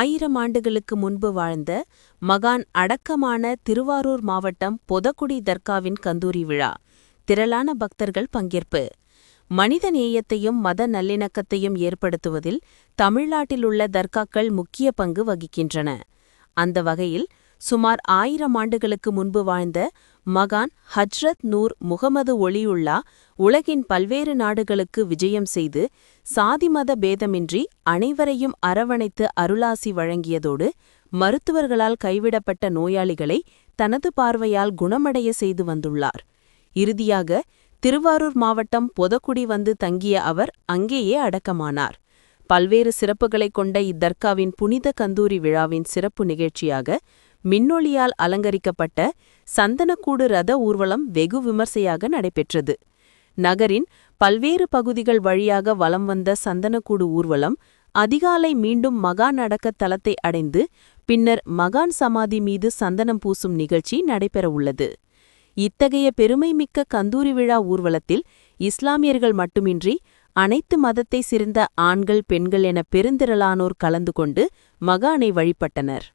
1000 ஆண்டுகளுக்கு முன்பு வாழ்ந்த மகான் அடக்கமான திருவாரூர் மாவட்டம் பொதக்குடி தர்காவின் கந்தூரி விழா. திரளான பக்தர்கள் பங்கேற்பு. மனித நேயத்தையும் மத நல்லிணக்கத்தையும் ஏற்படுத்துவதில் தமிழ்நாட்டிலுள்ள தர்காக்கள் முக்கிய பங்கு வகிக்கின்றன. அந்த வகையில் சுமார் 1000 ஆண்டுகளுக்கு முன்பு வாழ்ந்த மகான் ஹஜ்ரத் நூர் முகமது ஒலியுல்லா உலகின் பல்வேறு நாடுகளுக்கு விஜயம் செய்து சாதிமத பேதமின்றி அனைவரையும் அரவணைத்து அருளாசி வழங்கியதோடு மருத்துவர்களால் கைவிடப்பட்ட நோயாளிகளை தனது பார்வையால் குணமடைய செய்து வந்துள்ளார். இறுதியாக திருவாரூர் மாவட்டம் பொதக்குடி வந்து தங்கிய அவர் அங்கேயே அடக்கமானார். பல்வேறு சிறப்புகளைக் கொண்ட இத்தர்காவின் புனித கந்தூரி விழாவின் சிறப்பு நிகழ்ச்சியாக மின்னொளியால் அலங்கரிக்கப்பட்ட சந்தனக்கூடு ரத ஊர்வலம் வெகு விமர்சையாக நடைபெற்றது. நகரின் பல்வேறு பகுதிகள் வழியாக வலம் வந்த சந்தனக்கூடு ஊர்வலம் அதிகாலை மீண்டும் மகான் அடக்க தலத்தை அடைந்து பின்னர் மகான் சமாதி மீது சந்தனம் பூசும் நிகழ்ச்சி நடைபெறவுள்ளது. இத்தகைய பெருமைமிக்க கந்தூரி விழா ஊர்வலத்தில் இஸ்லாமியர்கள் மட்டுமின்றி அனைத்து மதத்தை சேர்ந்த ஆண்கள் பெண்கள் என பெருந்திரளானோர் கலந்து கொண்டு மகானை வழிபட்டனர்.